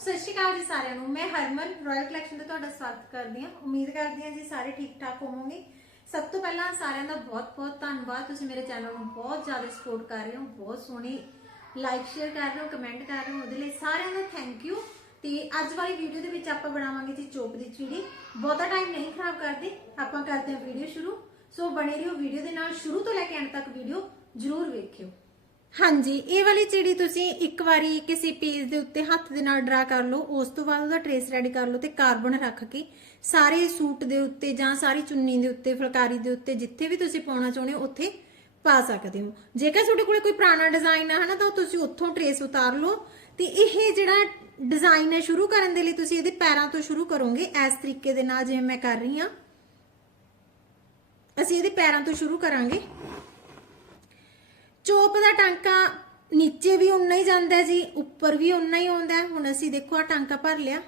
ਸਤਿ ਸ਼੍ਰੀ ਅਕਾਲ ਜੀ ਸਾਰਿਆਂ ਨੂੰ। ਮੈਂ ਹਰਮਨ ਰਾਇਲ ਕਲੈਕਸ਼ਨ ਤੇ ਤੁਹਾਡਾ ਸਵਾਗਤ ਕਰਦੀ ਹਾਂ। ਉਮੀਦ ਕਰਦੀ ਹਾਂ ਜੀ ਸਾਰੇ ਠੀਕ ਠਾਕ ਹੋਵੋਗੇ। ਸਭ ਤੋਂ ਪਹਿਲਾਂ ਸਾਰਿਆਂ ਦਾ ਬਹੁਤ-ਬਹੁਤ ਧੰਨਵਾਦ। ਤੁਸੀਂ ਮੇਰੇ ਚੈਨਲ ਨੂੰ ਬਹੁਤ ਜ਼ਿਆਦਾ ਸਪੋਰਟ ਕਰ ਰਹੇ ਹੋ, ਬਹੁਤ ਸੋਹਣੀ ਲਾਈਕ ਸ਼ੇਅਰ ਕਰ ਰਹੇ ਹੋ ਕਮੈਂਟ ਕਰ ਰਹੇ ਹੋ। ਉਹਦੇ ਲਈ ਸਾਰਿਆਂ ਦਾ ਥੈਂਕ ਯੂ ਤੇ ਅੱਜ ਵਾਲੀ ਵੀਡੀਓ ਦੇ ਵਿੱਚ ਆਪਾਂ ਬਣਾਵਾਂਗੇ ਜੀ ਚੋਪ ਦੀ ਚਿੜੀ। ਬਹੁਤਾ ਟਾਈਮ ਨਹੀਂ ਖਰਾਬ ਕਰਦੇ। ਆਪਾਂ ਕਰਦੇ ਹਾਂ ਵੀਡੀਓ ਸ਼ੁਰੂ। ਸੋ ਬਣੇ ਰਹੋ ਵੀਡੀਓ ਦੇ ਨਾਲ। ਸ਼ੁਰੂ ਤੋਂ ਲੈ ਕੇ ਅੰਤ ਤੱਕ ਵੀਡੀਓ ਜ਼ਰੂਰ ਵੇਖਿਓ। ਹਾਂਜੀ, ਇਹ ਵਾਲੀ ਚਿੜੀ ਤੁਸੀਂ ਇੱਕ ਵਾਰੀ ਕਿਸੇ ਪੇਜ ਦੇ ਉੱਤੇ ਹੱਥ ਦੇ ਨਾਲ ਡਰਾ ਕਰ ਲਓ, ਉਸ ਤੋਂ ਬਾਅਦ ਉਹਦਾ ਟਰੇਸ ਰੈਡੀ ਕਰ ਲਓ ਤੇ ਕਾਰਬਨ ਰੱਖ ਕੇ ਸਾਰੇ ਸੂਟ ਦੇ ਉੱਤੇ ਜਾਂ ਸਾਰੀ ਚੁੰਨੀ ਦੇ ਉੱਤੇ, ਫੁਲਕਾਰੀ ਦੇ ਉੱਤੇ ਜਿੱਥੇ ਵੀ ਤੁਸੀਂ ਪਾਉਣਾ ਚਾਹੁੰਦੇ ਹੋ, ਉੱਥੇ ਪਾ ਸਕਦੇ ਹੋ। ਜੇਕਰ ਤੁਹਾਡੇ ਕੋਲੇ ਕੋਈ ਪੁਰਾਣਾ ਡਿਜ਼ਾਈਨ ਆ, ਹਨਾ, ਤਾਂ ਤੁਸੀਂ ਉੱਥੋਂ ਟਰੇਸ ਉਤਾਰ ਲਓ ਤੇ ਇਹ ਜਿਹੜਾ ਡਿਜ਼ਾਈਨ ਹੈ ਸ਼ੁਰੂ ਕਰਨ ਦੇ ਲਈ ਤੁਸੀਂ ਇਹਦੇ ਪੈਰਾਂ ਤੋਂ ਸ਼ੁਰੂ ਕਰੋਗੇ, ਇਸ ਤਰੀਕੇ ਦੇ ਨਾਲ ਜਿਵੇਂ ਮੈਂ ਕਰ ਰਹੀ ਹਾਂ। ਅਸੀਂ ਇਹਦੇ ਪੈਰਾਂ ਤੋਂ ਸ਼ੁਰੂ ਕਰਾਂਗੇ। ਚੋਪ ਦਾ ਟਾਂਕਾ ਨੀਚੇ ਵੀ ਉਨਾ ਹੀ ਜਾਂਦਾ ਜੀ, ਉੱਪਰ ਵੀ ਉਨਾ ਹੀ ਆਉਂਦਾ, ਹੁਣ ਅਸੀਂ ਦੇਖੋ ਆ ਟਾਂਕਾ ਭਰ ਲਿਆ।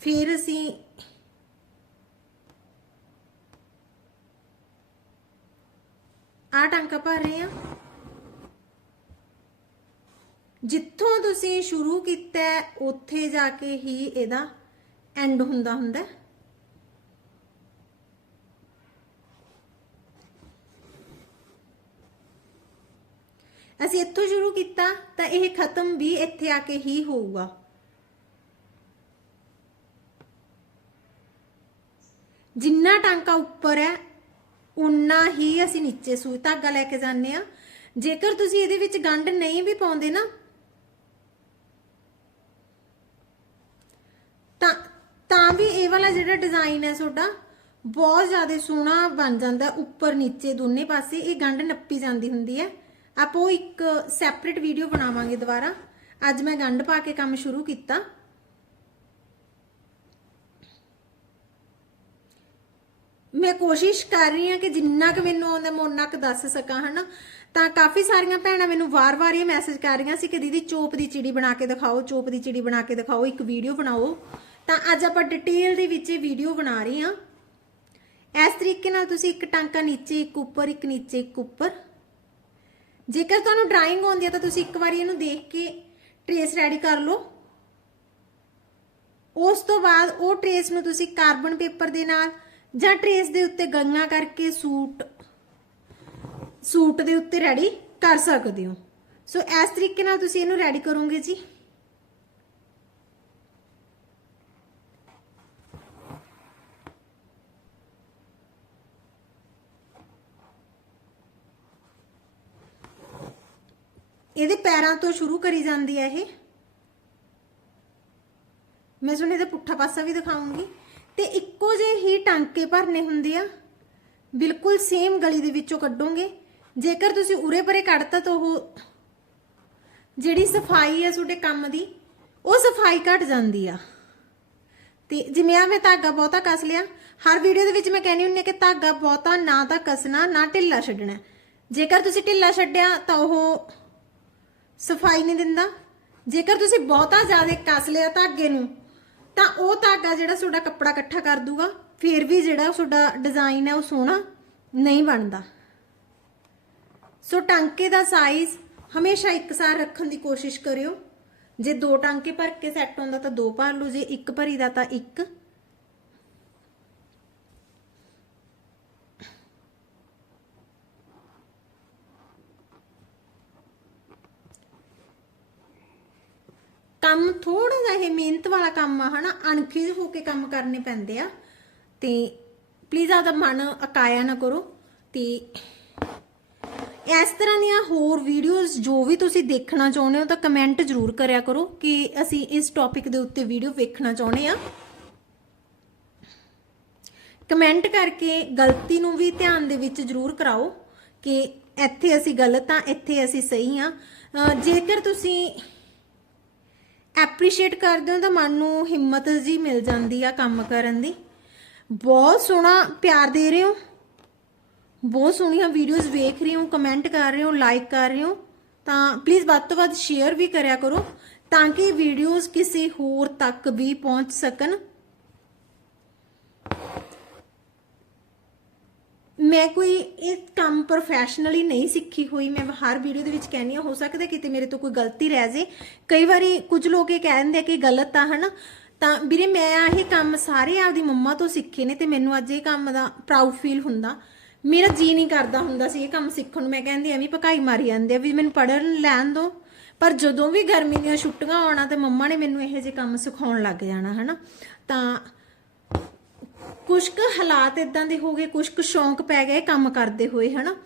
ਫਿਰ ਅਸੀਂ ਆ ਟਾਂਕਾ ਭਰ ਰਹੇ ਹਾਂ। ਜਿੱਥੋਂ ਤੁਸੀਂ ਸ਼ੁਰੂ ਕੀਤਾ, ਉੱਥੇ ਜਾ ਕੇ ਹੀ ਇਹਦਾ ਐਂਡ ਹੁੰਦਾ ਹੁੰਦਾ। ਅਸੀਂ ਇੱਥੋਂ ਸ਼ੁਰੂ ਕੀਤਾ ਤਾਂ ਇਹ ਖਤਮ ਵੀ ਇੱਥੇ ਆ ਕੇ ਹੀ ਹੋਊਗਾ। ਜਿੰਨਾ ਟਾਂਕਾ ਉੱਪਰ ਹੈ ਉਨਾ ਹੀ ਅਸੀਂ ਨੀਚੇ ਸੂਈ ਧਾਗਾ ਲੈ ਕੇ ਜਾਂਦੇ ਆ ਜੇਕਰ ਤੁਸੀਂ ਇਹਦੇ ਵਿੱਚ ਗੰਢ ਨਹੀਂ ਵੀ ਪਾਉਂਦੇ ਨਾ, ਤਾਂ ਤਾਂ ਵੀ ਇਹ ਵਾਲਾ ਜਿਹੜਾ ਡਿਜ਼ਾਈਨ ਹੈ ਤੁਹਾਡਾ, ਬਹੁਤ ਜ਼ਿਆਦਾ ਸੋਹਣਾ ਬਣ ਜਾਂਦਾ ਉੱਪਰ ਨੀਚੇ ਦੋਨੇ ਪਾਸੇ, ਇਹ ਗੰਢ ਨੱਪੀ ਜਾਂਦੀ ਹੁੰਦੀ ਹੈ। ਆਪਾਂ ਉਹ ਇੱਕ ਸੈਪਰੇਟ ਵੀਡੀਓ ਬਣਾਵਾਂਗੇ ਦੁਬਾਰਾ। ਅੱਜ ਮੈਂ ਗੰਢ ਪਾ ਕੇ ਕੰਮ ਸ਼ੁਰੂ ਕੀਤਾ। ਮੈਂ ਕੋਸ਼ਿਸ਼ ਕਰ ਰਹੀ ਹਾਂ ਕਿ ਜਿੰਨਾ ਕੁ ਮੈਨੂੰ ਆਉਂਦਾ ਮੈਂ ਉਨਾ ਕੁ ਦੱਸ ਸਕਾਂ, ਹਨਾ? ਤਾਂ ਕਾਫੀ ਸਾਰੀਆਂ ਭੈਣਾਂ ਮੈਨੂੰ ਵਾਰ-ਵਾਰ ਇਹ ਮੈਸੇਜ ਕਰ ਰਹੀਆਂ ਸੀ ਕਿ ਦੀਦੀ ਚੋਪ ਦੀ ਚਿੜੀ ਬਣਾ ਕੇ ਦਿਖਾਓ, ਚੋਪ ਦੀ ਚਿੜੀ ਬਣਾ ਕੇ ਦਿਖਾਓ, ਇੱਕ ਵੀਡੀਓ ਬਣਾਓ। ਤਾਂ ਅੱਜ ਆਪਾਂ ਡਿਟੇਲ ਦੇ ਵਿੱਚ ਇਹ ਵੀਡੀਓ ਬਣਾ ਰਹੇ ਹਾਂ। ਇਸ ਤਰੀਕੇ ਨਾਲ ਤੁਸੀਂ ਇੱਕ ਟਾਂਕਾ ਨੀਚੇ, ਇੱਕ ਉੱਪਰ, ਇੱਕ ਨੀਚੇ, ਇੱਕ ਉੱਪਰ। ਜੇਕਰ ਤੁਹਾਨੂੰ ਡਰਾਇੰਗ ਆਉਂਦੀ ਹੈ ਤਾਂ ਤੁਸੀਂ ਇੱਕ ਵਾਰੀ ਇਹਨੂੰ ਦੇਖ ਕੇ ਟਰੇਸ ਰੈਡੀ ਕਰ ਲਓ। ਉਸ ਤੋਂ ਬਾਅਦ ਉਹ ਟਰੇਸ ਨੂੰ ਤੁਸੀਂ ਕਾਰਬਨ ਪੇਪਰ ਦੇ ਨਾਲ ਜਾਂ ਟਰੇਸ ਦੇ ਉੱਤੇ ਗੰਗਾ ਕਰਕੇ ਸੂਟ ਸੂਟ ਦੇ ਉੱਤੇ ਰੈਡੀ ਕਰ ਸਕਦੇ ਹੋ। ਸੋ ਇਸ ਤਰੀਕੇ ਨਾਲ ਤੁਸੀਂ ਇਹਨੂੰ ਰੈਡੀ ਕਰੋਗੇ ਜੀ। ਇਹਦੇ ਪੈਰਾਂ ਤੋਂ ਸ਼ੁਰੂ ਕਰੀ ਜਾਂਦੀ ਹੈ ਇਹ। ਮੈਂ ਤੁਹਾਨੂੰ ਇਹਦਾ ਪੁੱਠਾ ਪਾਸਾ ਵੀ ਦਿਖਾਉਂਗੀ। ਤੇ ਇੱਕੋ ਜਿਹੇ ਹੀ ਟਾਂਕੇ ਭਰਨੇ ਹੁੰਦੇ ਆ। ਬਿਲਕੁਲ ਸੇਮ ਗਲੀ ਦੇ ਵਿੱਚੋਂ ਕੱਢੋਗੇ। ਜੇਕਰ ਤੁਸੀਂ ਉਰੇ ਪਰੇ ਕੱਢਤਾ ਤਾਂ ਉਹ ਜਿਹੜੀ ਸਫ਼ਾਈ ਹੈ ਤੁਹਾਡੇ ਕੰਮ ਦੀ, ਉਹ ਸਫ਼ਾਈ ਘਟ ਜਾਂਦੀ ਆ। ਤੇ ਜਿਵੇਂ ਆ ਮੈਂ ਧਾਗਾ ਬਹੁਤਾ ਕੱਸ ਲਿਆ। ਹਰ ਵੀਡੀਓ ਦੇ ਵਿੱਚ ਮੈਂ ਕਹਿੰਦੀ ਹੁੰਦੀ ਹਾਂ ਕਿ ਧਾਗਾ ਬਹੁਤਾ ਨਾ ਤਾਂ ਕੱਸਣਾ, ਨਾ ਢਿੱਲਾ ਛੱਡਣਾ। ਜੇਕਰ ਤੁਸੀਂ ਢਿੱਲਾ ਛੱਡਿਆ ਤਾਂ ਉਹ ਸਫ਼ਾਈ ਨਹੀਂ ਦਿੰਦਾ। ਜੇਕਰ ਤੁਸੀਂ ਬਹੁਤਾ ਜ਼ਿਆਦਾ ਕੱਸ ਲਿਆ ਧਾਗੇ ਨੂੰ, ਤਾਂ ਉਹ ਧਾਗਾ ਜਿਹੜਾ ਤੁਹਾਡਾ ਕੱਪੜਾ ਇਕੱਠਾ ਕਰ ਦੂਗਾ, ਫਿਰ ਵੀ ਜਿਹੜਾ ਤੁਹਾਡਾ ਡਿਜ਼ਾਈਨ ਹੈ ਉਹ ਸੋਹਣਾ ਨਹੀਂ ਬਣਦਾ। ਸੋ ਟਾਂਕੇ ਦਾ ਸਾਈਜ਼ ਹਮੇਸ਼ਾ ਇੱਕਸਾਰ ਰੱਖਣ ਦੀ ਕੋਸ਼ਿਸ਼ ਕਰਿਓ। ਜੇ ਦੋ ਟਾਂਕੇ ਭਰ ਕੇ ਸੈੱਟ ਹੁੰਦਾ ਤਾਂ ਦੋ ਭਰ ਲਓ, ਜੇ ਇੱਕ ਭਰੀ ਦਾ ਤਾਂ ਇੱਕ। ਕੰਮ ਥੋੜਾ ਜਿਹਾ ਇਹ ਮਿਹਨਤ ਵਾਲਾ ਕੰਮ ਆ, ਹਨਾ? ਅਣਖੀਜ ਹੋ ਕੇ ਕੰਮ ਕਰਨੇ ਪੈਂਦੇ ਆ। ਤੇ ਪਲੀਜ਼ ਆਪਦਾ ਮਨ ਅਕਾਇਆ ਨਾ ਕਰੋ। ਤੇ ਇਸ ਤਰ੍ਹਾਂ ਦੀਆਂ ਹੋਰ ਵੀਡੀਓਜ਼ ਜੋ ਵੀ ਤੁਸੀਂ ਦੇਖਣਾ ਚਾਹੁੰਦੇ ਹੋ ਤਾਂ ਕਮੈਂਟ ਜ਼ਰੂਰ ਕਰਿਆ ਕਰੋ ਕਿ ਅਸੀਂ ਇਸ ਟੌਪਿਕ ਦੇ ਉੱਤੇ ਵੀਡੀਓ ਵੇਖਣਾ ਚਾਹੁੰਦੇ ਆ। ਕਮੈਂਟ ਕਰਕੇ ਗਲਤੀ ਨੂੰ ਵੀ ਧਿਆਨ ਦੇ ਵਿੱਚ ਜ਼ਰੂਰ ਕਰਾਓ ਕਿ ਇੱਥੇ ਅਸੀਂ ਗਲਤ ਆ, ਇੱਥੇ ਅਸੀਂ ਸਹੀ ਆ। ਜੇਕਰ ਤੁਸੀਂ ਐਪਰੀਸ਼ੀਏਟ ਕਰਦੇ ਹੋ ਤਾਂ ਮਨ ਨੂੰ ਹਿੰਮਤ ਜੀ ਮਿਲ ਜਾਂਦੀ ਆ ਕੰਮ ਕਰਨ ਦੀ। ਬਹੁਤ ਸੋਹਣਾ ਪਿਆਰ ਦੇ ਰਹੇ ਹੋ। ਬਹੁਤ ਸੋਹਣੀਆਂ ਵੀਡੀਓਜ਼ ਵੇਖ ਰਹੇ ਹੋ ਕਮੈਂਟ ਕਰ ਰਹੇ ਹੋ ਲਾਈਕ ਕਰ ਰਹੇ ਹੋ। ਤਾਂ ਪਲੀਜ਼ ਵੱਧ ਤੋਂ ਵੱਧ ਸ਼ੇਅਰ ਵੀ ਕਰਿਆ ਕਰੋ ਤਾਂ ਕਿ ਵੀਡੀਓਜ਼ ਕਿਸੇ ਹੋਰ ਤੱਕ ਵੀ ਪਹੁੰਚ ਸਕਣ। ਮੈਂ ਕੋਈ ਇਹ ਕੰਮ ਪ੍ਰੋਫੈਸ਼ਨਲੀ ਨਹੀਂ ਸਿੱਖੀ ਹੋਈ। ਮੈਂ ਹਰ ਵੀਡੀਓ ਦੇ ਵਿੱਚ ਕਹਿੰਦੀ ਹਾਂ, ਹੋ ਸਕਦਾ ਕਿਤੇ ਮੇਰੇ ਤੋਂ ਕੋਈ ਗਲਤੀ ਰਹਿ ਜੇ। ਕਈ ਵਾਰੀ ਕੁਝ ਲੋਕ ਇਹ ਕਹਿ ਦਿੰਦੇ ਆ ਕਿ ਗਲਤ ਆ, ਹਨਾ? ਤਾਂ ਵੀਰੇ, ਮੈਂ ਇਹ ਕੰਮ ਸਾਰੇ ਆਪਦੀ ਮੰਮਾ ਤੋਂ ਸਿੱਖੇ ਨੇ ਤੇ ਮੈਨੂੰ ਅੱਜ ਇਹ ਕੰਮ ਦਾ ਪ੍ਰਾਊਡ ਫੀਲ ਹੁੰਦਾ। ਮੇਰਾ ਜੀ ਨਹੀਂ ਕਰਦਾ ਹੁੰਦਾ ਸੀ ਇਹ ਕੰਮ ਸਿੱਖਣ ਨੂੰ। ਮੈਂ ਕਹਿੰਦੀ ਐਵੇਂ ਪਕਾਈ ਮਾਰੀ ਜਾਂਦੇ ਆ ਵੀ ਮੈਨੂੰ ਪੜਨ ਲੈਣ ਦੋ। ਪਰ ਜਦੋਂ ਵੀ ਗਰਮੀ ਦੀਆਂ ਛੁੱਟੀਆਂ ਆਉਣਾ ਤੇ ਮੰਮਾ ਨੇ ਮੈਨੂੰ ਇਹੋ ਜਿਹੇ ਕੰਮ ਸਿਖਾਉਣ ਲੱਗ ਜਾਣਾ, ਹਨਾ? ਤਾਂ ਕੁਝ ਕੁ ਹਾਲਾਤ ਇਦਾਂ ਦੇ ਹੋ ਗਏ ਕੁਝ ਕੁ ਸ਼ੌਂਕ ਪੈ ਗਏ ਕੰਮ ਕਰਦੇ ਹੋਏ, ਹਨਾ?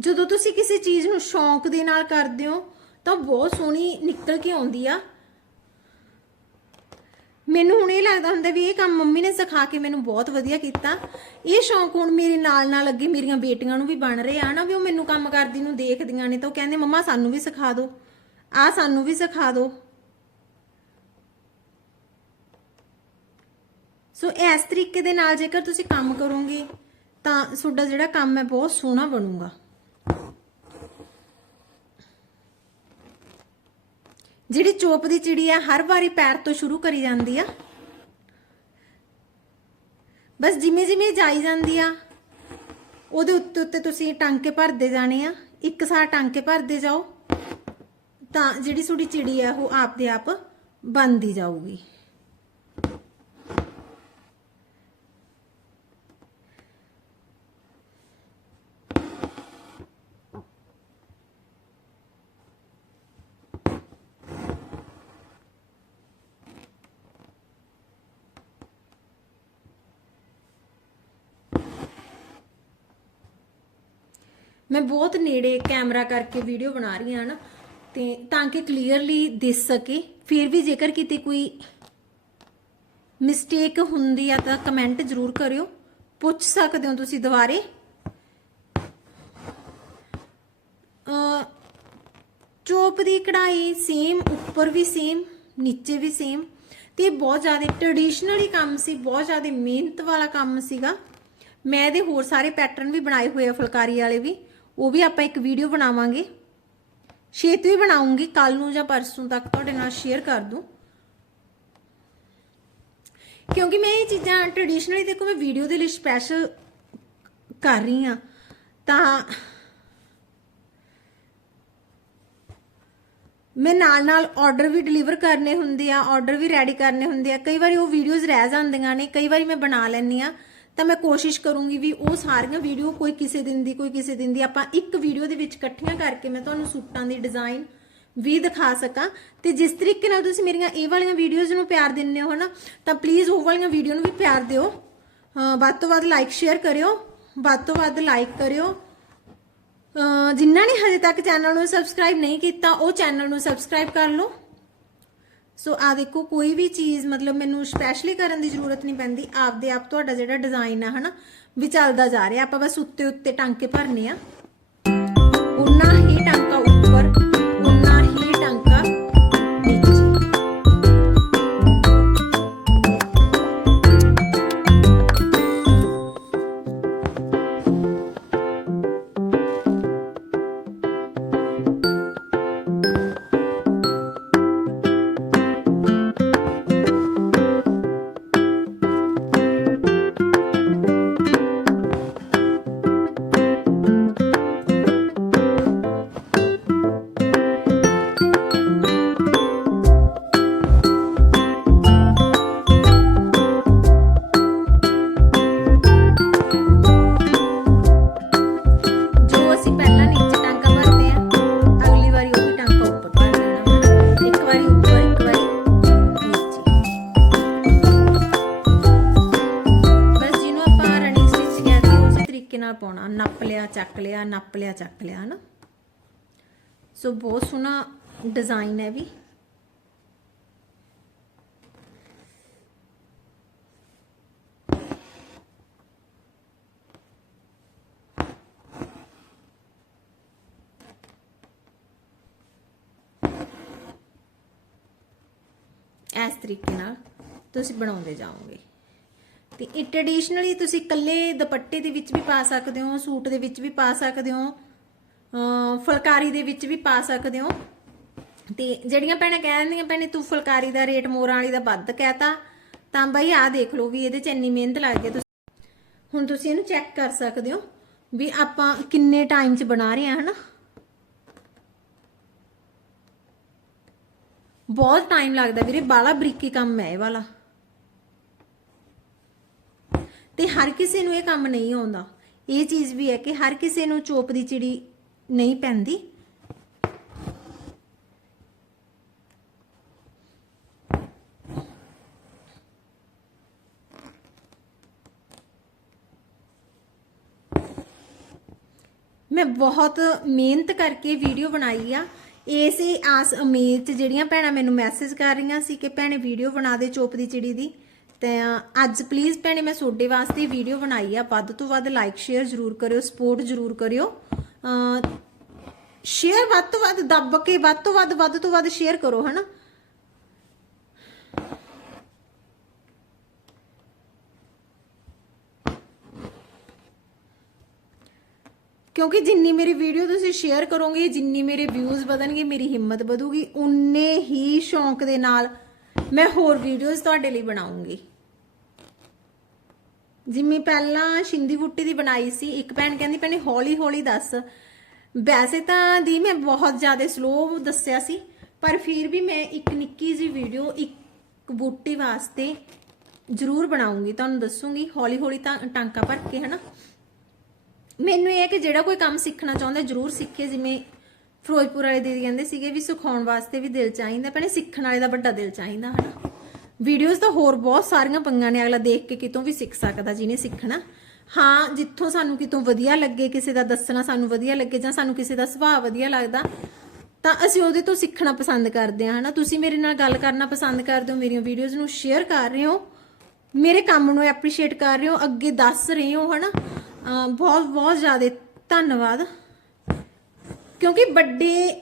ਜਦੋਂ ਤੁਸੀਂ ਕਿਸੇ ਚੀਜ਼ ਨੂੰ ਸ਼ੌਂਕ ਦੇ ਨਾਲ ਕਰਦੇ ਹੋ, ਤਾਂ ਬਹੁਤ ਸੋਹਣੀ ਨਿਕਲ ਕੇ ਆਉਂਦੀ ਆ। ਮੈਨੂੰ ਹੁਣ ਇਹ ਲੱਗਦਾ ਹੁੰਦਾ ਵੀ ਇਹ ਕੰਮ ਮੰਮੀ ਨੇ ਸਿਖਾ ਕੇ ਮੈਨੂੰ ਬਹੁਤ ਵਧੀਆ ਕੀਤਾ। ਇਹ ਸ਼ੌਂਕ ਹੁਣ ਮੇਰੇ ਨਾਲ ਨਾਲ ਅੱਗੇ ਮੇਰੀਆਂ ਬੇਟੀਆਂ ਨੂੰ ਵੀ ਬਣ ਰਹੇ ਰਿਹਾ ਨਾ ਵੀ ਉਹ ਮੈਨੂੰ ਕੰਮ ਕਰਦੀ ਨੂੰ ਦੇਖਦੀਆਂ ਨੇ ਤਾਂ ਉਹ ਕਹਿੰਦੇ, ਮੰਮਾ, ਸਾਨੂੰ ਵੀ ਸਿਖਾ ਦਿਓ। ਆ ਸਾਨੂੰ ਵੀ ਸਿਖਾ ਦਿਓ। ਸੋ ਇਸ ਤਰੀਕੇ ਦੇ ਨਾਲ ਜੇਕਰ ਤੁਸੀਂ ਕੰਮ ਕਰੋਗੇ, ਤਾਂ ਤੁਹਾਡਾ ਜਿਹੜਾ ਕੰਮ ਹੈ ਬਹੁਤ ਸੋਹਣਾ ਬਣੂਗਾ। ਜਿਹੜੀ ਚੋਪ ਦੀ ਚਿੜੀ ਆ ਹਰ ਵਾਰੀ ਪੈਰ ਤੋਂ ਸ਼ੁਰੂ ਕਰੀ ਜਾਂਦੀ ਆ। ਬਸ ਜਿਵੇਂ ਜਿਵੇਂ ਜਾਈ ਜਾਂਦੀ ਆ, ਉਹਦੇ ਉੱਤੇ ਉੱਤੇ ਤੁਸੀਂ ਟਾਂਕੇ ਭਰਦੇ ਜਾਣੇ ਆ। ਇੱਕ ਸਾਰ ਟਾਂਕੇ ਭਰਦੇ ਜਾਓ, ਤਾਂ ਜਿਹੜੀ ਤੁਹਾਡੀ ਚਿੜੀ ਆ ਉਹ ਆਪਦੇ ਆਪ ਬਣਦੀ ਜਾਊਗੀ। ਮੈਂ ਬਹੁਤ ਨੇੜੇ ਕੈਮਰਾ ਕਰਕੇ ਵੀਡੀਓ ਬਣਾ ਰਹੀ ਹਾਂ ਨਾ, ਤੇ ਤਾਂ ਕਿ ਕਲੀਅਰਲੀ ਦਿਸ ਸਕੇ। ਫਿਰ ਵੀ ਜੇਕਰ ਕਿਤੇ ਕੋਈ ਮਿਸਟੇਕ ਹੁੰਦੀ ਆ ਤਾਂ ਕਮੈਂਟ ਜ਼ਰੂਰ ਕਰਿਓ। ਪੁੱਛ ਸਕਦੇ ਹੋ ਤੁਸੀਂ ਦੁਬਾਰੇ। ਚੋਪ ਦੀ ਕਢਾਈ ਸੇਮ ਉੱਪਰ ਵੀ ਸੇਮ ਨੀਚੇ ਵੀ ਸੇਮ ਤੇ ਇਹ ਬਹੁਤ ਜ਼ਿਆਦਾ ਟ੍ਰੈਡੀਸ਼ਨਲੀ ਕੰਮ ਸੀ, ਬਹੁਤ ਜ਼ਿਆਦਾ ਮਿਹਨਤ ਵਾਲਾ ਕੰਮ ਸੀਗਾ। ਮੈਂ ਇਹਦੇ ਹੋਰ ਸਾਰੇ ਪੈਟਰਨ ਵੀ ਬਣਾਏ ਹੋਏ ਆ ਫੁਲਕਾਰੀ ਵਾਲੇ ਵੀ। ਉਹ ਵੀ ਆਪਾਂ ਇੱਕ ਵੀਡੀਓ ਬਣਾਵਾਂਗੇ। ਛੇਤੀ ਵੀ ਬਣਾਉਂਗੀ, ਕੱਲ ਨੂੰ ਜਾਂ ਪਰਸੋਂ ਤੱਕ ਤੁਹਾਡੇ ਨਾਲ ਸ਼ੇਅਰ ਕਰ ਦੂੰ। ਕਿਉਂਕਿ ਮੈਂ ਇਹ ਚੀਜ਼ਾਂ ਟ੍ਰੈਡੀਸ਼ਨਲੀ ਦੇਖੋ, ਮੈਂ ਵੀਡੀਓ ਦੇ ਲਈ ਸਪੈਸ਼ਲ ਕਰ ਰਹੀ ਆ ਤਾਂ ਮੈਂ ਨਾਲ ਨਾਲ ਆਰਡਰ ਵੀ ਡਿਲੀਵਰ ਕਰਨੇ ਹੁੰਦੇ ਆ ਆਰਡਰ ਵੀ ਰੈਡੀ ਕਰਨੇ ਹੁੰਦੇ ਆ। ਕਈ ਵਾਰੀ ਉਹ ਵੀਡੀਓਜ਼ ਰਹਿ ਜਾਂਦੀਆਂ ਨੇ, ਕਈ ਵਾਰੀ ਮੈਂ ਬਣਾ ਲੈਂਦੀ ਆ ਤਾਂ ਮੈਂ ਕੋਸ਼ਿਸ਼ ਕਰੂੰਗੀ ਵੀ ਉਹ ਸਾਰੀਆਂ ਵੀਡੀਓ ਕੋਈ ਕਿਸੇ ਦਿਨ ਦੀ, ਕੋਈ ਕਿਸੇ ਦਿਨ ਦੀ, ਆਪਾਂ ਇੱਕ ਵੀਡੀਓ ਦੇ ਵਿੱਚ ਇਕੱਠੀਆਂ ਕਰਕੇ ਮੈਂ ਤੁਹਾਨੂੰ ਸੂਟਾਂ ਦੀ ਡਿਜ਼ਾਈਨ ਵੀ ਦਿਖਾ ਸਕਾਂ। ਤੇ ਜਿਸ ਤਰੀਕੇ ਨਾਲ ਤੁਸੀਂ ਮੇਰੀਆਂ ਇਹ ਵਾਲੀਆਂ ਵੀਡੀਓਜ਼ ਨੂੰ ਪਿਆਰ ਦਿੰਦੇ ਹੋ ਨਾ ਤਾਂ ਪਲੀਜ਼ ਉਹ ਵਾਲੀਆਂ ਵੀਡੀਓ ਨੂੰ ਵੀ ਪਿਆਰ ਦਿਓ। ਵੱਧ ਤੋਂ ਵੱਧ ਲਾਈਕ ਸ਼ੇਅਰ ਕਰਿਓ, ਵੱਧ ਤੋਂ ਵੱਧ ਲਾਈਕ ਕਰਿਓ। ਜਿਨ੍ਹਾਂ ਨੇ ਹਜੇ ਤੱਕ ਚੈਨਲ ਨੂੰ ਸਬਸਕ੍ਰਾਈਬ ਨਹੀਂ ਕੀਤਾ, ਉਹ ਚੈਨਲ ਨੂੰ ਸਬਸਕ੍ਰਾਈਬ ਕਰ ਲਓ। ਸੋ ਆ ਦੇਖੋ, ਕੋਈ ਵੀ ਚੀਜ਼ ਮਤਲਬ ਮੈਨੂੰ ਸਪੈਸ਼ਲੀ ਕਰਨ ਦੀ ਜ਼ਰੂਰਤ ਨਹੀਂ ਪੈਂਦੀ। ਆਪਦੇ ਆਪ ਤੁਹਾਡਾ ਜਿਹੜਾ ਡਿਜ਼ਾਈਨ ਆ, ਹਨਾ, ਵੀ ਚੱਲਦਾ ਜਾ ਰਿਹਾ। ਆਪਾਂ ਬਸ ਉੱਤੇ ਉੱਤੇ ਟਾਂਕੇ ਭਰਨੇ ਆ। ਉਨਾ ਹੀ ਟਾਂਕਾ ਉੱਪਰ ਨੱਪ ਲਿਆ, ਚੱਕ ਲਿਆ, ਹਨਾ? ਸੋ ਬਹੁਤ ਸੋਹਣਾ ਡਿਜ਼ਾਈਨ ਹੈ ਵੀ। ਇਸ ਤਰੀਕੇ ਨਾਲ ਤੁਸੀਂ ਬਣਾਉਂਦੇ ਜਾਓਗੇ। ਤੇ ਇਹ ਟ੍ਰੈਡੀਸ਼ਨਲੀ ਤੁਸੀਂ ਇਕੱਲੇ ਦੁਪੱਟੇ ਦੇ ਵਿੱਚ ਵੀ ਪਾ ਸਕਦੇ ਹੋ, ਸੂਟ ਦੇ ਵਿੱਚ ਵੀ ਪਾ ਸਕਦੇ ਹੋ ਫੁਲਕਾਰੀ ਦੇ ਵਿੱਚ ਵੀ ਪਾ ਸਕਦੇ ਹੋ। ਤੇ ਜਿਹੜੀਆਂ ਭੈਣਾਂ ਕਹਿ ਦਿੰਦੀਆਂ, ਭੈਣੇ ਤੂੰ ਫੁਲਕਾਰੀ ਦਾ ਰੇਟ ਮੋਰਾਂ ਵਾਲੀ ਦਾ ਵੱਧ ਕਹਿਤਾ, ਤਾਂ ਬਈ ਆਹ ਦੇਖ ਲਓ ਵੀ ਇਹਦੇ ਚ ਇੰਨੀ ਮਿਹਨਤ ਲੱਗ ਗਈ ਤੁਸੀਂ। ਹੁਣ ਤੁਸੀਂ ਇਹਨੂੰ ਚੈੱਕ ਕਰ ਸਕਦੇ ਹੋ ਵੀ ਆਪਾਂ ਕਿੰਨੇ ਟਾਈਮ 'ਚ ਬਣਾ ਰਹੇ ਹਾਂ, ਹਨਾ? ਬਹੁਤ ਟਾਈਮ ਲੱਗਦਾ ਵੀਰੇ ਬਾਲਾ ਬਰੀਕੀ ਕੰਮ ਹੈ ਇਹ ਵਾਲਾ। ਤੇ ਹਰ ਕਿਸੇ ਨੂੰ ਇਹ ਕੰਮ ਨਹੀਂ ਆਉਂਦਾ। ਇਹ ਚੀਜ਼ ਵੀ ਹੈ ਕਿ ਹਰ ਕਿਸੇ ਨੂੰ ਚੋਪ ਦੀ ਚਿੜੀ ਨਹੀਂ ਪੈਂਦੀ। ਮੈਂ ਬਹੁਤ ਮਿਹਨਤ ਕਰਕੇ ਵੀਡੀਓ ਬਣਾਈ ਆ। ਇਸੇ ਆਸ ਉਮੀਦ ਚ ਜਿਹੜੀਆਂ ਭੈਣਾਂ ਮੈਨੂੰ ਮੈਸੇਜ ਕਰ ਰਹੀਆਂ ਸੀ ਕਿ ਭੈਣੇ ਵੀਡੀਓ ਬਣਾ ਦੇ ਚੋਪ ਦੀ ਚਿੜੀ ਦੀ। ਤੇ ਅੱਜ ਪਲੀਜ਼ ਭੈਣੇ ਮੈਂ ਤੁਹਾਡੇ ਵਾਸਤੇ ਵੀਡੀਓ ਬਣਾਈ ਆ। ਵੱਧ ਤੋਂ ਵੱਧ ਲਾਈਕ ਸ਼ੇਅਰ ਜ਼ਰੂਰ ਕਰਿਓ ਸਪੋਰਟ ਜ਼ਰੂਰ ਕਰਿਓ। ਸ਼ੇਅਰ ਵੱਧ ਤੋਂ ਵੱਧ ਦੱਬ ਕੇ, ਵੱਧ ਤੋਂ ਵੱਧ ਵੱਧ ਤੋਂ ਵੱਧ ਸ਼ੇਅਰ ਕਰੋ, ਹਨਾ? ਕਿਉਂਕਿ ਜਿੰਨੀ ਮੇਰੀ ਵੀਡੀਓ ਤੁਸੀਂ ਸ਼ੇਅਰ ਕਰੋਗੇ, ਜਿੰਨੀ ਮੇਰੇ ਵਿਊਜ਼ ਵਧਣਗੇ, ਮੇਰੀ ਹਿੰਮਤ ਵਧੂਗੀ। ਉਨੇ ਹੀ ਸ਼ੌਂਕ ਦੇ ਨਾਲ ਮੈਂ ਹੋਰ ਵੀਡੀਓਜ਼ ਤੁਹਾਡੇ ਲਈ ਬਣਾਉਂਗੀ। ਜਿਵੇਂ ਪਹਿਲਾਂ ਸ਼ਿੰਦੀ ਬੁੱਟੀ ਦੀ ਬਣਾਈ ਸੀ, ਇੱਕ ਭੈਣ ਕਹਿੰਦੀ ਭੈਣੇ ਹੌਲੀ ਹੌਲੀ ਦੱਸ। ਵੈਸੇ ਤਾਂ ਦੀ ਮੈਂ ਬਹੁਤ ਜ਼ਿਆਦਾ ਸਲੋ ਦੱਸਿਆ ਸੀ, ਪਰ ਫਿਰ ਵੀ ਮੈਂ ਇੱਕ ਨਿੱਕੀ ਜੀ ਵੀਡੀਓ ਇੱਕ ਬੂਟੀ ਵਾਸਤੇ ਜ਼ਰੂਰ ਬਣਾਉਂਗੀ, ਤੁਹਾਨੂੰ ਦੱਸੂਗੀ। ਹੌਲੀ ਹੌਲੀ ਤਾਂ ਟਾਂਕਾ ਭਰ ਕੇ, ਹਨਾ? ਮੈਨੂੰ ਇਹ ਹੈ ਕਿ ਜਿਹੜਾ ਕੋਈ ਕੰਮ ਸਿੱਖਣਾ ਚਾਹੁੰਦਾ ਜਰੂਰ ਸਿੱਖੇ। ਜਿਵੇਂ ਫਿਰੋਜ਼ਪੁਰ ਵਾਲੇ ਦੀਦੀ ਕਹਿੰਦੇ ਸੀਗੇ ਵੀ ਸਿਖਾਉਣ ਵਾਸਤੇ ਵੀ ਦਿਲ ਚਾਹੀਦਾ, ਭੈਣੇ ਸਿੱਖਣ ਵਾਲੇ ਦਾ ਵੱਡਾ ਦਿਲ ਚਾਹੀਦਾ, ਹਨਾ? ਵੀਡੀਓਜ਼ ਤਾਂ ਹੋਰ ਬਹੁਤ ਸਾਰੀਆਂ ਪੰਗਾਂ ਨੇ, ਅਗਲਾ ਦੇਖ ਕੇ ਕਿਤੋਂ ਵੀ ਸਿੱਖ ਸਕਦਾ ਜਿਹਨੇ ਸਿੱਖਣਾ। ਹਾਂ, ਜਿੱਥੋਂ ਸਾਨੂੰ ਕਿਤੋਂ ਵਧੀਆ ਲੱਗੇ, ਕਿਸੇ ਦਾ ਦੱਸਣਾ ਸਾਨੂੰ ਵਧੀਆ ਲੱਗੇ ਜਾਂ ਸਾਨੂੰ ਕਿਸੇ ਦਾ ਸੁਭਾਅ ਵਧੀਆ ਲੱਗਦਾ, ਤਾਂ ਅਸੀਂ ਉਹਦੇ ਤੋਂ ਸਿੱਖਣਾ ਪਸੰਦ ਕਰਦੇ ਹਾਂ, ਹਨਾ? ਤੁਸੀਂ ਮੇਰੇ ਨਾਲ ਗੱਲ ਕਰਨਾ ਪਸੰਦ ਕਰਦੇ ਹੋ, ਮੇਰੀਆਂ ਵੀਡੀਓਜ਼ ਨੂੰ ਸ਼ੇਅਰ ਕਰ ਰਹੇ ਹੋ, ਮੇਰੇ ਕੰਮ ਨੂੰ ਐਪਰੀਸ਼ੀਏਟ ਕਰ ਰਹੇ ਹੋ, ਅੱਗੇ ਦੱਸ ਰਹੇ ਹੋ, ਹਨਾ? ਅਹ ਬਹੁਤ ਬਹੁਤ ਜ਼ਿਆਦਾ ਧੰਨਵਾਦ। ਕਿਉਂਕਿ ਵੱਡੇ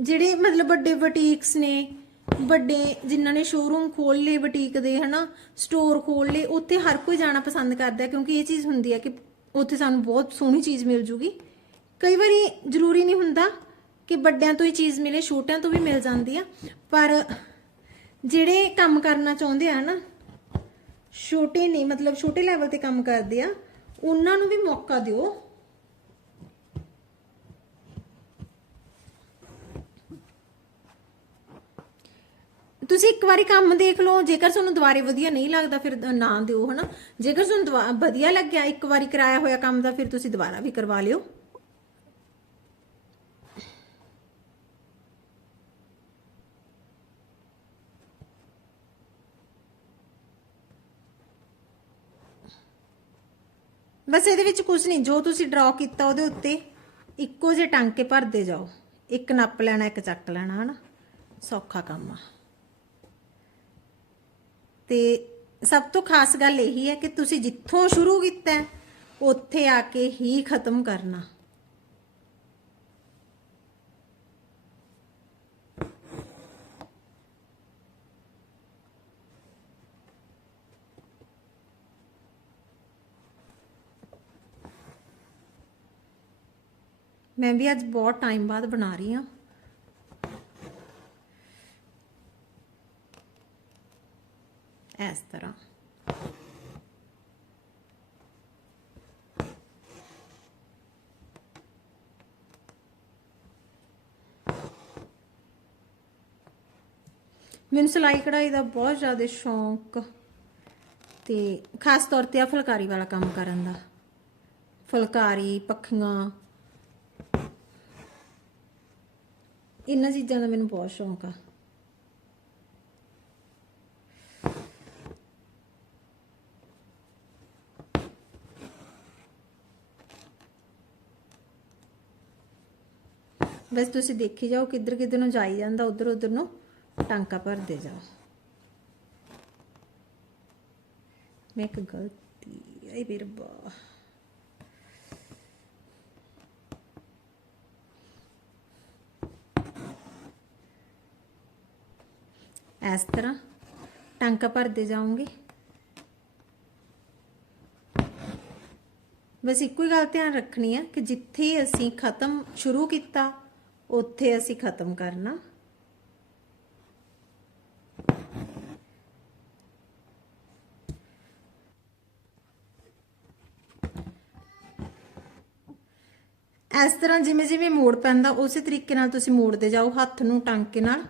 ਜਿਹੜੇ ਮਤਲਬ ਵੱਡੇ ਬੁਟੀਕਸ ਨੇ ਵੱਡੇ ਜਿਨ੍ਹਾਂ ਨੇ ਸ਼ੋਰੂਮ ਖੋਲ ਲਏ ਬੁਟੀਕ ਦੇ, ਹਨਾ ਸਟੋਰ ਖੋਲ ਲਏ, ਉੱਥੇ ਹਰ ਕੋਈ ਜਾਣਾ ਪਸੰਦ ਕਰਦਾ ਕਿਉਂਕਿ ਇਹ ਚੀਜ਼ ਹੁੰਦੀ ਹੈ ਕਿ ਉੱਥੇ ਸਾਨੂੰ ਬਹੁਤ ਸੋਹਣੀ ਚੀਜ਼ ਮਿਲ ਜੂਗੀ। ਕਈ ਵਾਰੀ ਜ਼ਰੂਰੀ ਨਹੀਂ ਹੁੰਦਾ ਕਿ ਵੱਡਿਆਂ ਤੋਂ ਹੀ ਚੀਜ਼ ਮਿਲੇ, ਛੋਟਿਆਂ ਤੋਂ ਵੀ ਮਿਲ ਜਾਂਦੀ ਆ, ਪਰ ਜਿਹੜੇ ਕੰਮ ਕਰਨਾ ਚਾਹੁੰਦੇ ਆ ਨਾ ਛੋਟੇ ਨੇ ਮਤਲਬ ਛੋਟੇ ਲੈਵਲ ਤੇ ਕੰਮ ਕਰਦੇ ਆ, ਉਹਨਾਂ ਨੂੰ ਵੀ ਮੌਕਾ ਦਿਓ। ਤੁਸੀਂ ਇੱਕ ਵਾਰੀ ਕੰਮ ਦੇਖ ਲਓ, ਜੇਕਰ ਤੁਹਾਨੂੰ ਦੁਬਾਰੇ ਵਧੀਆ ਨਹੀਂ ਲੱਗਦਾ, ਫਿਰ ਨਾ ਦਿਓ, ਹਨਾ? ਜੇਕਰ ਤੁਹਾਨੂੰ ਵਧੀਆ ਲੱਗਿਆ, ਇੱਕ ਵਾਰੀ ਕਰਾਇਆ ਹੋਇਆ ਕੰਮ ਦਾ, ਫਿਰ ਤੁਸੀਂ ਦੁਬਾਰਾ ਵੀ ਕਰਵਾ ਲਿਓ। ਬਸ ਇਹਦੇ ਵਿੱਚ ਕੁਝ ਨਹੀਂ, ਜੋ ਤੁਸੀਂ ਡਰਾ ਕੀਤਾ ਉਹਦੇ ਉੱਤੇ ਇੱਕੋ ਜਿਹੇ ਟਾਂਕੇ ਭਰਦੇ ਜਾਓ। ਇੱਕ ਨੱਪ ਲੈਣਾ, ਇੱਕ ਚੱਕ ਲੈਣਾ, ਹਨਾ? ਸੌਖਾ ਕੰਮ ਆ। ਤੇ ਸਭ ਤੋਂ ਖਾਸ ਗੱਲ ਇਹੀ ਹੈ ਕਿ ਤੁਸੀਂ ਜਿੱਥੋਂ ਸ਼ੁਰੂ ਕੀਤਾ, ਉੱਥੇ ਆ ਕੇ ਹੀ ਖਤਮ ਕਰਨਾ। ਮੈਂ ਵੀ ਅੱਜ ਬਹੁਤ ਟਾਈਮ ਬਾਅਦ ਬਣਾ ਰਹੀ ਹਾਂ। ਇਸ ਤਰ੍ਹਾਂ ਮੈਨੂੰ ਸਿਲਾਈ ਕਢਾਈ ਦਾ ਬਹੁਤ ਜ਼ਿਆਦਾ ਸ਼ੌਂਕ ਤੇ ਖਾਸ ਤੌਰ ਤੇ ਆ ਫੁਲਕਾਰੀ ਵਾਲਾ ਕੰਮ ਕਰਨ ਦਾ। ਫੁਲਕਾਰੀ, ਪੱਖੀਆਂ। ਇਹਨਾਂ ਚੀਜ਼ਾਂ ਦਾ ਮੈਨੂੰ ਬਹੁਤ ਸ਼ੌਂਕ ਆ। ਬਸ ਤੁਸੀਂ ਦੇਖੀ ਜਾਓ ਕਿੱਧਰ ਕਿੱਧਰ ਨੂੰ ਜਾਈ ਜਾਂਦਾ, ਉਧਰ ਉਧਰ ਨੂੰ ਟਾਂਕਾ ਭਰਦੇ ਜਾਓ। ਮੈਂ ਇੱਕ ਗਲਤੀ, ਆਈ ਵੀ ਰੱਬਾ ਇਸ ਤਰ੍ਹਾਂ ਟਾਂਕਾ ਭਰਦੇ ਜਾਓਗੇ। ਬਸ ਇੱਕੋ ਹੀ ਗੱਲ ਧਿਆਨ ਰੱਖਣੀ ਹੈ ਕਿ ਜਿੱਥੇ ਅਸੀਂ ਖਤਮ ਸ਼ੁਰੂ ਕੀਤਾ ਉੱਥੇ ਅਸੀਂ ਖਤਮ ਕਰਨਾ। ਇਸ ਤਰ੍ਹਾਂ ਜਿਵੇਂ ਜਿਵੇਂ ਮੋੜ ਪੈਂਦਾ, ਉਸੇ ਤਰੀਕੇ ਨਾਲ ਤੁਸੀਂ ਮੋੜਦੇ ਜਾਓ, ਹੱਥ ਨੂੰ ਟਾਂਕੇ ਨਾਲ।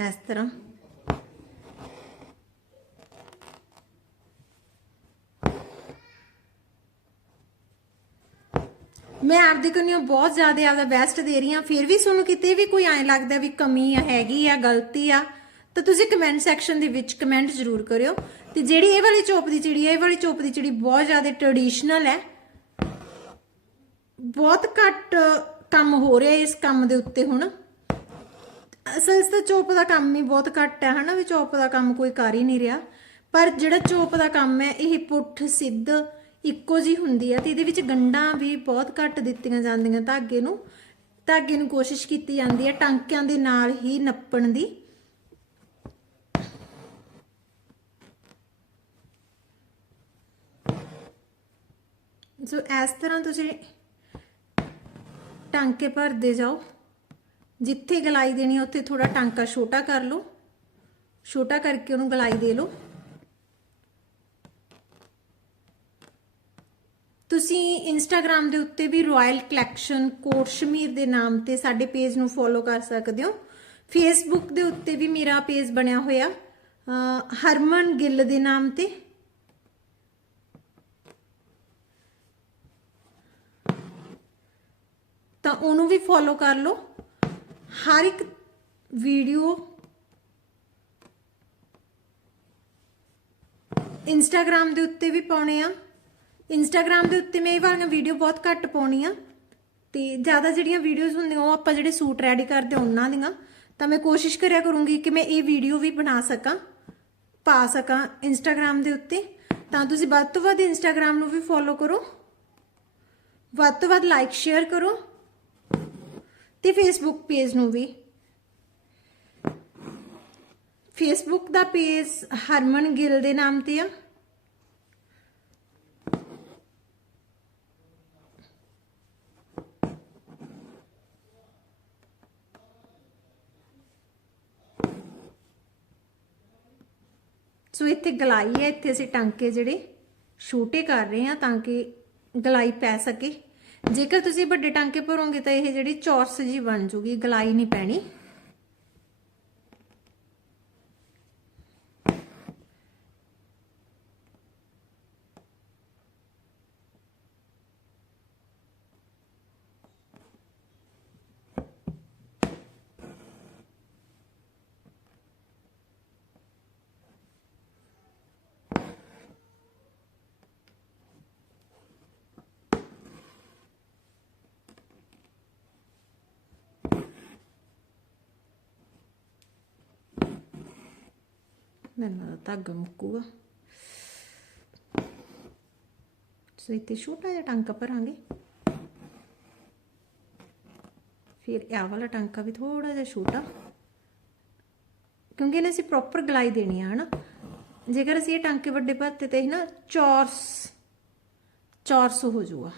ਇਸ ਤਰ੍ਹਾਂ ਮੈਂ ਆਪਦੇ ਕੋਲੋਂ ਬਹੁਤ ਜ਼ਿਆਦਾ ਆਪਦਾ ਬੈਸਟ ਦੇ ਰਹੀ ਹਾਂ। ਫਿਰ ਵੀ ਤੁਹਾਨੂੰ ਕਿਤੇ ਵੀ ਕੋਈ ਐਂ ਲੱਗਦਾ ਵੀ ਕਮੀ ਹੈਗੀ ਆ, ਗਲਤੀ ਆ, ਤਾਂ ਤੁਸੀਂ ਕਮੈਂਟ ਸੈਕਸ਼ਨ ਦੇ ਵਿੱਚ ਕਮੈਂਟ ਜ਼ਰੂਰ ਕਰਿਓ। ਤੇ ਜਿਹੜੀ ਇਹ ਵਾਲੀ ਚੋਪ ਦੀ ਚਿੜੀ ਹੈ ਇਹ ਵਾਲੀ ਚੋਪ ਦੀ ਚਿੜੀ ਬਹੁਤ ਜ਼ਿਆਦਾ ਟ੍ਰੈਡੀਸ਼ਨਲ ਹੈ। ਬਹੁਤ ਘੱਟ ਕੰਮ ਹੋ ਰਿਹਾ ਇਸ ਕੰਮ ਦੇ ਉੱਤੇ ਹੁਣ। ਅਸਲ 'ਚ ਤਾਂ ਚੋਪ ਦਾ ਕੰਮ ਹੀ ਬਹੁਤ ਘੱਟ ਹੈ, ਹਨਾ, ਵੀ ਚੋਪ ਦਾ ਕੰਮ ਕੋਈ ਕਰ ਹੀ ਨਹੀਂ ਰਿਹਾ। ਪਰ ਜਿਹੜਾ ਚੋਪ ਦਾ ਕੰਮ ਹੈ, ਇਹ ਪੁੱਠ, ਸਿੱਧ, ਇੱਕੋ ਜੀ ਹੁੰਦੀ ਹੈ ਤੇ ਇਹਦੇ ਵਿੱਚ ਗੰਢਾਂ ਵੀ ਬਹੁਤ ਘੱਟ ਦਿੱਤੀਆਂ ਜਾਂਦੀਆਂ ਧਾਗੇ ਨੂੰ। ਧਾਗੇ ਨੂੰ ਕੋਸ਼ਿਸ਼ ਕੀਤੀ ਜਾਂਦੀ ਹੈ ਟਾਂਕਿਆਂ ਦੇ ਨਾਲ ਹੀ ਨੱਪਣ ਦੀ। ਸੋ ਇਸ ਤਰ੍ਹਾਂ ਤੁਸੀਂ ਟਾਂਕੇ ਭਰਦੇ ਜਾਓ। ਜਿੱਥੇ ਗਲਾਈ ਦੇਣੀ ਉੱਥੇ ਥੋੜਾ ਟਾਂਕਾ ਛੋਟਾ ਕਰ ਲਓ। ਛੋਟਾ ਕਰਕੇ ਉਹਨੂੰ ਗਲਾਈ ਦੇ ਲਓ। ਤੁਸੀਂ ਇੰਸਟਾਗ੍ਰam ਦੇ ਉੱਤੇ ਵੀ ਰਾਇਲ ਕਲੈਕਸ਼ਨ ਕੋਟ ਸ਼ਮੀਰ ਦੇ ਨਾਮ ਤੇ ਸਾਡੇ ਪੇਜ ਨੂੰ ਫੋਲੋ ਕਰ ਸਕਦੇ ਹੋ। ਫੇਸਬੁੱਕ ਦੇ ਉੱਤੇ ਵੀ ਮੇਰਾ ਪੇਜ ਬਣਿਆ ਹੋਇਆ ਹਰਮਨ ਗਿੱਲ ਦੇ ਨਾਮ ਤੇ। ਤਾਂ ਉਹਨੂੰ ਵੀ ਫੋਲੋ ਕਰ ਲਓ। ਹਰ ਇੱਕ ਵੀਡੀਓ ਇੰਸਟਾਗ੍ਰam ਦੇ ਉੱਤੇ ਵੀ ਪਾਉਣੇ ਆ। ਇੰਸਟਾਗ੍ਰam ਦੇ ਉੱਤੇ ਮੈਂ ਇਹ ਵਾਲੀਆਂ ਵੀਡੀਓ ਬਹੁਤ ਘੱਟ ਪਾਉਣੀ ਆ। ਤੇ ਜ਼ਿਆਦਾ ਜਿਹੜੀਆਂ ਵੀਡੀਓਜ਼ ਹੁੰਦੀਆਂ, ਉਹ ਆਪਾਂ ਜਿਹੜੇ ਸੂਟ ਰੈਡੀ ਕਰਦੇ ਉਹਨਾਂ ਦੀਆਂ। ਤਾਂ ਮੈਂ ਕੋਸ਼ਿਸ਼ ਕਰਿਆ ਕਰੂੰਗੀ ਕਿ ਮੈਂ ਇਹ ਵੀਡੀਓ ਵੀ ਬਣਾ ਸਕਾਂ, ਪਾ ਸਕਾਂ ਇੰਸਟਾਗ੍ਰam ਦੇ ਉੱਤੇ। ਤਾਂ ਤੁਸੀਂ ਵੱਧ ਤੋਂ ਵੱਧ ਇੰਸਟਾਗ੍ਰam ਨੂੰ ਵੀ ਫੋਲੋ ਕਰੋ। ਵੱਧ ਤੋਂ ਵੱਧ ਲਾਈਕ ਸ਼ੇਅਰ ਕਰੋ। ਤੇ ਫੇਸਬੁੱਕ ਪੇਜ ਨੂੰ ਵੀ। ਫੇਸਬੁੱਕ ਦਾ ਪੇਜ ਹਰਮਨ ਗਿੱਲ ਦੇ ਨਾਮ ਤੇ ਆ। ਸੋ ਇੱਥੇ ਗਲਾਈ ਹੈ, ਇੱਥੇ ਅਸੀਂ ਟਾਂਕੇ ਜਿਹੜੇ ਛੋਟੇ ਕਰ ਰਹੇ ਹਾਂ ਤਾਂ ਕਿ ਗਲਾਈ ਪੈ ਸਕੇ। ਜੇਕਰ ਤੁਸੀਂ ਵੱਡੇ ਟਾਂਕੇ ਭਰੋਗੇ ਤਾਂ ਇਹ ਜਿਹੜੀ ਚੌਰਸ ਜੀ ਬਣ ਜੂਗੀ, ਗਲਾਈ ਨਹੀਂ ਪੈਣੀ। ਮੈਨੂੰ ਲੱਗਦਾ ਧਾਗਾ ਮੁੱਕੂਗਾ ਸੋ ਇੱਥੇ ਛੋਟਾ ਜਿਹਾ ਟਾਂਕਾ ਭਰਾਂਗੇ ਫਿਰ ਇਹ ਵਾਲਾ ਟਾਂਕਾ ਵੀ ਥੋੜਾ ਜਿਹਾ ਛੋਟਾ ਕਿਉਂਕਿ ਇਹਨੇ ਅਸੀਂ ਪ੍ਰੋਪਰ ਗਲਾਈ ਦੇਣੀ ਆ ਹਨਾ ਜੇਕਰ ਅਸੀਂ ਇਹ ਟਾਂਕੇ ਵੱਡੇ ਭਰਤੇ ਤੇ ਨਾ ਚੌਰਸ ਚੌਰਸ ਹੋ ਜਾਊਗਾ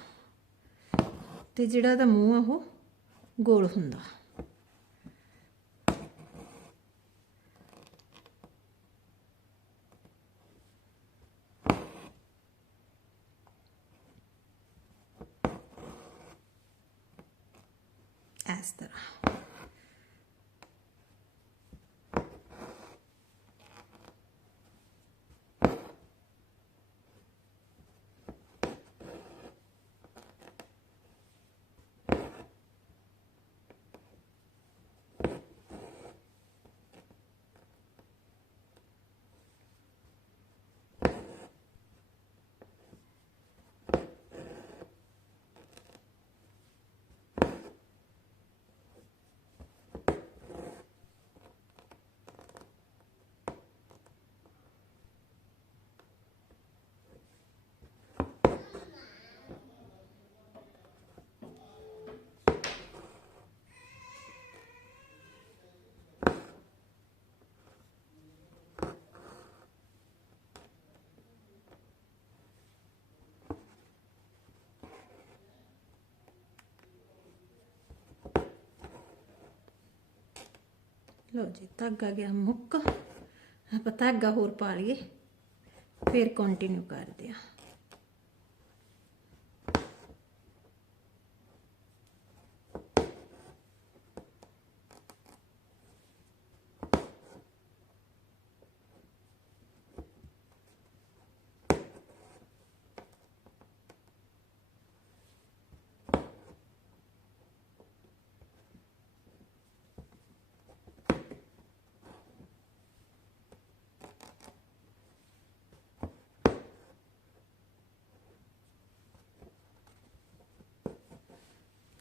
ਤੇ ਜਿਹੜਾ ਦਾ ਮੂੰਹ ਆ ਉਹ ਗੋਲ ਹੁੰਦਾ ਇਸ ਲਓ ਜੀ ਧਾਗਾ ਗਿਆ ਮੁੱਕ। ਆਪਾਂ ਧਾਗਾ ਹੋਰ ਪਾ ਲਈਏ ਫਿਰ ਕੰਟੀਨਿਊ ਕਰਦੇ ਆ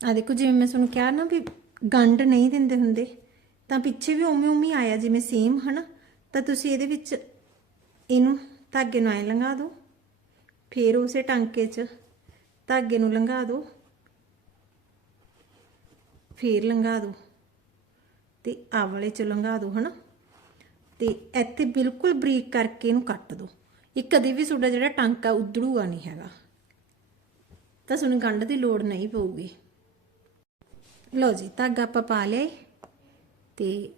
ਆ ਦੇਖੋ, ਜਿਵੇਂ ਮੈਂ ਤੁਹਾਨੂੰ ਕਿਹਾ ਨਾ ਵੀ ਗੰਢ ਨਹੀਂ ਦਿੰਦੇ ਹੁੰਦੇ, ਤਾਂ ਪਿੱਛੇ ਵੀ ਉਵੇਂ ਉਵੇਂ ਆਇਆ, ਜਿਵੇਂ ਸੇਮ ਹਨਾ? ਤਾਂ ਤੁਸੀਂ ਇਹਦੇ ਵਿੱਚ ਇਹਨੂੰ ਧਾਗੇ ਨੂੰ ਐ ਲੰਘਾ ਦਿਓ, ਫਿਰ ਉਸੇ ਟਾਂਕੇ 'ਚ ਧਾਗੇ ਨੂੰ ਲੰਘਾ ਦਿਓ, ਫਿਰ ਲੰਘਾ ਦਿਓ, ਤੇ ਆਹ ਵਾਲੇ 'ਚ ਲੰਘਾ ਦਿਓ, ਹਨਾ? ਤੇ ਇੱਥੇ ਬਿਲਕੁਲ ਬਰੀਕ ਕਰਕੇ ਇਹਨੂੰ ਕੱਟ ਦਿਓ। ਇਹ ਕਦੇ ਵੀ ਤੁਹਾਡਾ ਜਿਹੜਾ ਟਾਂਕਾ ਉਧੜੂਗਾ ਨਹੀਂ ਹੈਗਾ। ਤਾਂ ਤੁਹਾਨੂੰ ਗੰਢ ਦੀ ਲੋੜ ਨਹੀਂ ਪਊਗੀ। ਲਓ ਜੀ, ਧਾਗਾ ਆਪਾਂ ਪਾ ਲਿਆ ਏ ਤੇ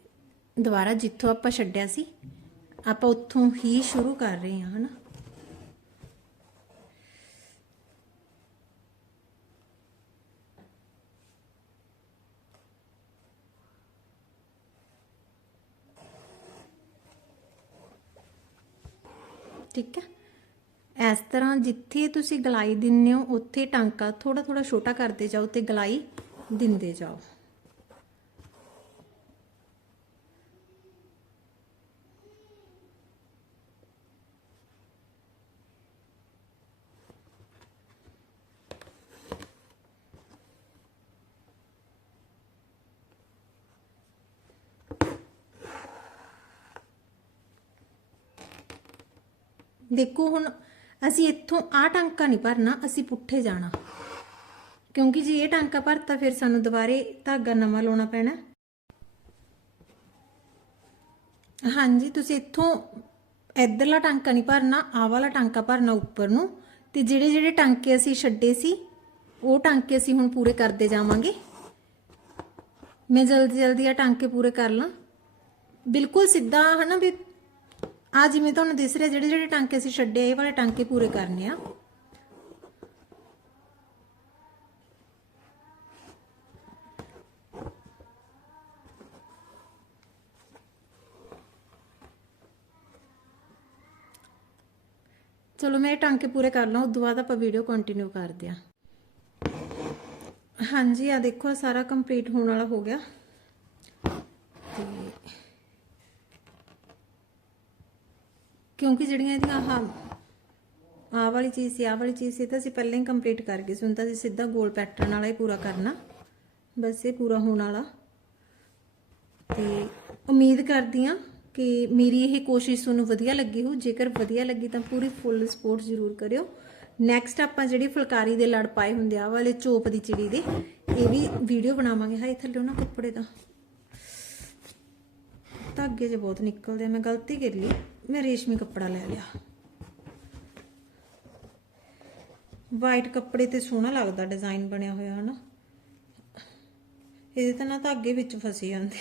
ਦੁਬਾਰਾ ਜਿੱਥੋਂ ਆਪਾਂ ਛੱਡਿਆ ਸੀ, ਆਪਾਂ ਉੱਥੋਂ ਹੀ ਸ਼ੁਰੂ ਕਰ ਰਹੇ ਹਾਂ, ਹਨਾ? ਠੀਕ ਹੈ? ਇਸ ਤਰ੍ਹਾਂ ਜਿੱਥੇ ਤੁਸੀਂ ਗਲਾਈ ਦਿੰਨੇ ਹੋ, ਉੱਥੇ ਟਾਂਕਾ ਥੋੜਾ ਥੋੜਾ ਛੋਟਾ ਕਰਦੇ ਜਾਓ ਤੇ ਗਲਾਈ ਦਿੰਦੇ ਜਾਓ ਦੇਖੋ ਹੁਣ ਅਸੀਂ ਇੱਥੋਂ ਆਹ ਟਾਂਕਾ ਨਹੀਂ ਭਰਨਾ ਅਸੀਂ ਪੁੱਠੇ ਜਾਣਾ ਕਿਉਂਕਿ ਜੇ ਇਹ ਟਾਂਕਾ ਭਰਤਾ, ਫਿਰ ਸਾਨੂੰ ਦੁਬਾਰੇ ਧਾਗਾ ਨਵਾਂ ਲਾਉਣਾ ਪੈਣਾ। ਹਾਂਜੀ, ਤੁਸੀਂ ਇੱਥੋਂ ਇੱਧਰਲਾ ਟਾਂਕਾ ਨਹੀਂ ਭਰਨਾ, ਆਹ ਵਾਲਾ ਟਾਂਕਾ ਭਰਨਾ ਉੱਪਰ ਨੂੰ। ਤੇ ਜਿਹੜੇ ਜਿਹੜੇ ਟਾਂਕੇ ਅਸੀਂ ਛੱਡੇ ਸੀ, ਉਹ ਟਾਂਕੇ ਅਸੀਂ ਹੁਣ ਪੂਰੇ ਕਰਦੇ ਜਾਵਾਂਗੇ। ਮੈਂ ਜਲਦੀ ਜਲਦੀ ਆ ਟਾਂਕੇ ਪੂਰੇ ਕਰ ਲਾਂ। ਬਿਲਕੁਲ ਸਿੱਧਾ, ਹਨਾ ਵੀ ਆ ਜਿਵੇਂ ਤੁਹਾਨੂੰ ਦਿਸ ਰਿਹਾ, ਜਿਹੜੇ ਜਿਹੜੇ ਟਾਂਕੇ ਅਸੀਂ ਛੱਡੇ ਇਹ ਵਾਲੇ ਟਾਂਕੇ ਪੂਰੇ ਕਰਨੇ ਆ। ਚਲੋ ਮੈਂ ਇਹ ਟਾਂਕੇ ਪੂਰੇ ਕਰ ਲਾਂ ਉਸ ਤੋਂ ਬਾਅਦ ਆਪਾਂ ਵੀਡੀਓ ਕੰਟੀਨਿਊ ਕਰਦੇ ਆ। ਹਾਂਜੀ ਆ ਦੇਖੋ ਸਾਰਾ ਕੰਪਲੀਟ ਹੋਣ ਵਾਲਾ ਹੋ ਗਿਆ। ਤੇ ਕਿਉਂਕਿ ਜਿਹੜੀਆਂ ਇਹਦੀਆਂ ਆਹ ਆਹ ਵਾਲੀ ਚੀਜ਼ ਸੀ, ਆਹ ਵਾਲੀ ਚੀਜ਼ ਸੀ, ਤਾਂ ਅਸੀਂ ਪਹਿਲਾਂ ਹੀ ਕੰਪਲੀਟ ਕਰ ਗਏ ਸੀ। ਹੁਣ ਤਾਂ ਅਸੀਂ ਸਿੱਧਾ ਗੋਲ ਪੈਟਰਨ ਵਾਲਾ ਹੀ ਪੂਰਾ ਕਰਨਾ। ਬਸ ਇਹ ਪੂਰਾ ਹੋਣ ਵਾਲਾ। ਤੇ ਉਮੀਦ ਕਰਦੀ ਆ ਕਿ ਮੇਰੀ ਇਹ ਕੋਸ਼ਿਸ਼ ਤੁਹਾਨੂੰ ਵਧੀਆ ਲੱਗੀ ਹੋ ਜੇਕਰ ਵਧੀਆ ਲੱਗੀ ਤਾਂ ਪੂਰੀ ਫੁੱਲ ਸਪੋਰਟ ਜ਼ਰੂਰ ਕਰਿਓ। ਨੈਕਸਟ ਆਪਾਂ ਜਿਹੜੇ ਫੁਲਕਾਰੀ ਦੇ ਲੜ ਪਾਏ ਹੁੰਦੇ ਆ ਵਾਲੇ ਚੋਪ ਦੀ ਚਿੜੀ ਦੇ, ਇਹ ਵੀ ਵੀਡੀਓ ਬਣਾਵਾਂਗੇ। ਹਾਏ, ਥੱਲੇ ਨਾ ਕੱਪੜੇ ਦਾ ਧਾਗੇ 'ਚ ਬਹੁਤ ਨਿਕਲਦੇ ਆ, ਮੈਂ ਗਲਤੀ ਕਰ ਲਈ। ਮੈਂ ਰੇਸ਼ਮੀ ਕੱਪੜਾ ਲੈ ਲਿਆ। ਵਾਈਟ ਕੱਪੜੇ ਤੇ ਸੋਹਣਾ ਲੱਗਦਾ ਡਿਜ਼ਾਈਨ ਬਣਿਆ ਹੋਇਆ, ਹਨਾ? ਇਹਦੇ ਤਾਂ ਨਾ ਧਾਗੇ ਵਿੱਚ ਫਸੇ ਜਾਂਦੇ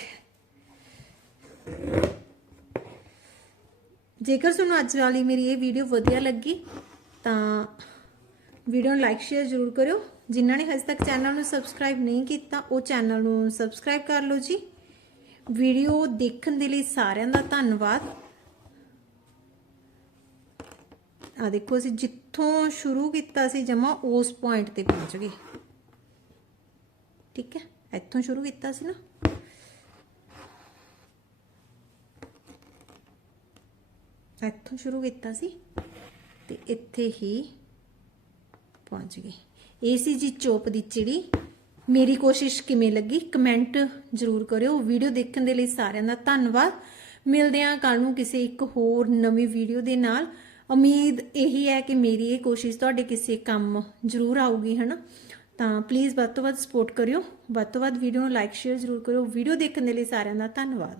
ਜੇਕਰ ਤੁਹਾਨੂੰ ਅੱਜ ਵਾਲੀ ਮੇਰੀ ਇਹ ਵੀਡੀਓ ਵਧੀਆ ਲੱਗੀ, ਤਾਂ ਵੀਡੀਓ ਨੂੰ ਲਾਈਕ ਸ਼ੇਅਰ ਜ਼ਰੂਰ ਕਰਿਓ। ਜਿਨ੍ਹਾਂ ਨੇ ਹਜੇ ਤੱਕ ਚੈਨਲ ਨੂੰ ਸਬਸਕ੍ਰਾਈਬ ਨਹੀਂ ਕੀਤਾ, ਉਹ ਚੈਨਲ ਨੂੰ ਸਬਸਕ੍ਰਾਈਬ ਕਰ ਲਓ ਜੀ। ਵੀਡੀਓ ਦੇਖਣ ਦੇ ਲਈ ਸਾਰਿਆਂ ਦਾ ਧੰਨਵਾਦ। ਆ ਦੇਖੋ, ਅਸੀਂ ਜਿੱਥੋਂ ਸ਼ੁਰੂ ਕੀਤਾ ਸੀ ਜਮਾ, ਉਸ ਪੁਆਇੰਟ ਤੇ ਪਹੁੰਚ ਗਏ। ਠੀਕ ਹੈ? ਇੱਥੋਂ ਸ਼ੁਰੂ ਕੀਤਾ ਸੀ ਨਾ? ਇੱਥੋਂ ਸ਼ੁਰੂ ਕੀਤਾ ਸੀ ਤੇ ਇੱਥੇ ਹੀ ਪਹੁੰਚ ਗਏ ਇਹ ਸੀ ਜੀ ਚੋਪ ਦੀ ਚਿੜੀ। ਮੇਰੀ ਕੋਸ਼ਿਸ਼ ਕਿਵੇਂ ਲੱਗੀ? ਕਮੈਂਟ ਜ਼ਰੂਰ ਕਰਿਓ। ਵੀਡੀਓ ਦੇਖਣ ਦੇ ਲਈ ਸਾਰਿਆਂ ਦਾ ਧੰਨਵਾਦ। ਮਿਲਦੇ ਹਾਂ ਕੱਲ ਨੂੰ ਕਿਸੇ ਇੱਕ ਹੋਰ ਨਵੀਂ ਵੀਡੀਓ ਦੇ ਨਾਲ। ਉਮੀਦ ਇਹੀ ਹੈ ਕਿ ਮੇਰੀ ਇਹ ਕੋਸ਼ਿਸ਼ ਤੁਹਾਡੇ ਕਿਸੇ ਕੰਮ ਜ਼ਰੂਰ ਆਊਗੀ, ਹਨਾ? ਤਾਂ ਪਲੀਜ਼ ਵੱਧ ਤੋਂ ਵੱਧ ਸਪੋਰਟ ਕਰਿਓ। ਵੱਧ ਤੋਂ ਵੱਧ ਵੀਡੀਓ ਨੂੰ ਲਾਈਕ ਸ਼ੇਅਰ ਜ਼ਰੂਰ ਕਰਿਓ। ਵੀਡੀਓ ਦੇਖਣ ਦੇ ਲਈ ਸਾਰਿਆਂ ਦਾ ਧੰਨਵਾਦ।